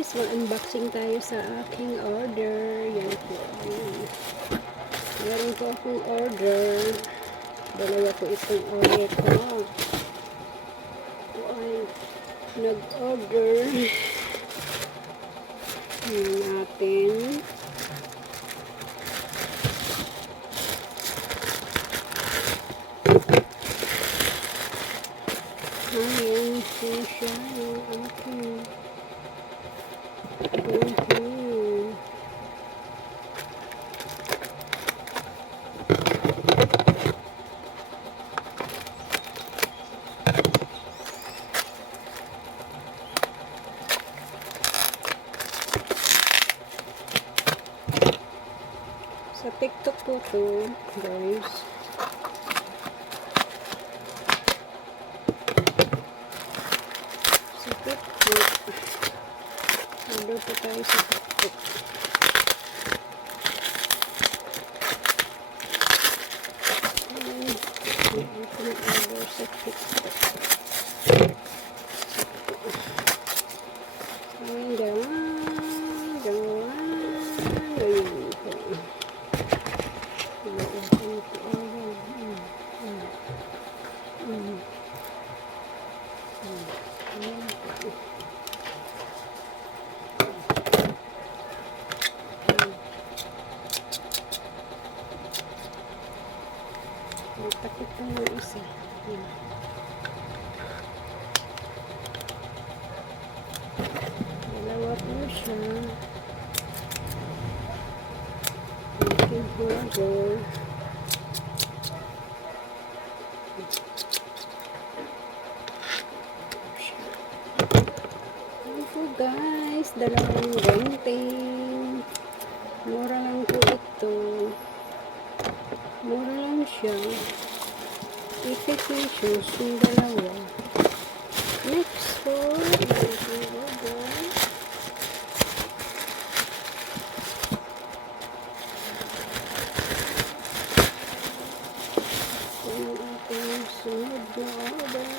guys, mag-unboxing tayo sa aking order. Yan po. Meron po akong order. Dalawa po itong order ko. Ito ay nag-order. Yan natin. Ayan po siya. Okay. Sa TikTok po to, guys. Sa TikTok. Order po tayo sa TikTok. Order sa TikTok. Ayan, takot ko ng isa. Yan. Dalawa po siya. Chicken burger. Ayan po guys, dalawang ganting. Mura lang po ito. Mura lang siya. 80 pesos yung dalawa. Next po, chicken burger. Ito yung ating sunod na order.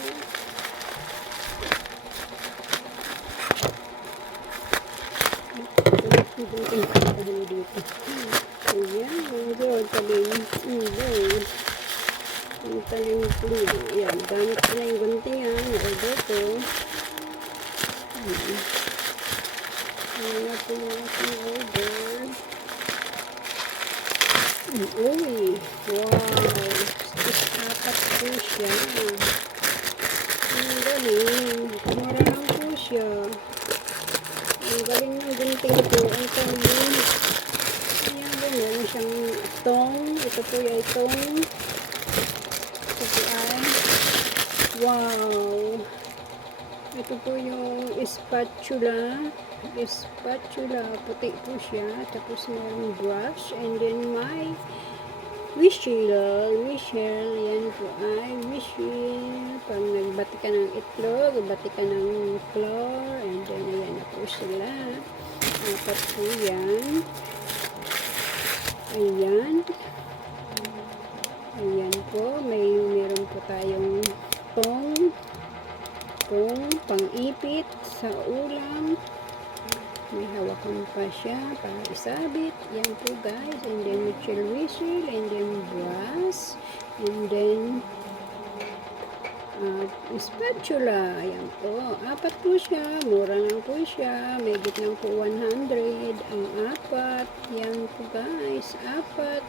Ayan, ang talim. Ang talim po niya. Ayan, gamit ko na yung guntingan. Order ko. Ayan na po yung ating order. Uy! Wow! Apat po siya. Ang galing. Mura lang po siya. Ang galing ng gunting ko. Ang talim. Ayan, meron siyang tong. Ito po yung tong. Ito po ay wow! Ito po yung spatula. Spatula. Puti po siya. Tapos mayroong brush. And then may whistle. Yan po ay whistle. Pag nagbati ka ng itlog, bati ka ng flour. And then ayan na po sila. Apat po yan. Ayan. Ayan po. Meron po tayong tong pang-ipit sa ulam. May hawakan pa siya para isabit. Yan po guys. And then whistle. And then brush. And then spatula. Ayan po. Apat po siya. Mura lang po siya. Megit lang po 100. Ang apat. Yan po guys. Apat.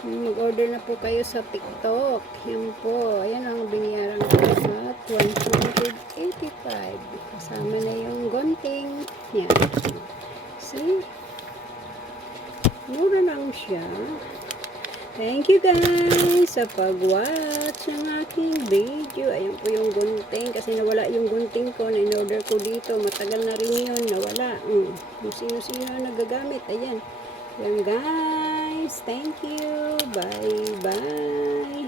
Mag-order na po kayo sa TikTok. Yan po. Ayan ang biniyaran ko at 185. Kasama na yung gunting. Yan. See? Mura lang siya. Thank you guys sa pag-watch ng aking video. Ayan po yung gunting. Kasi nawala yung gunting ko na in-order ko dito. Matagal na rin yun. Nawala. Kung sino-sino nagagamit. Ayan. Ayan guys. Thank you. Bye-bye.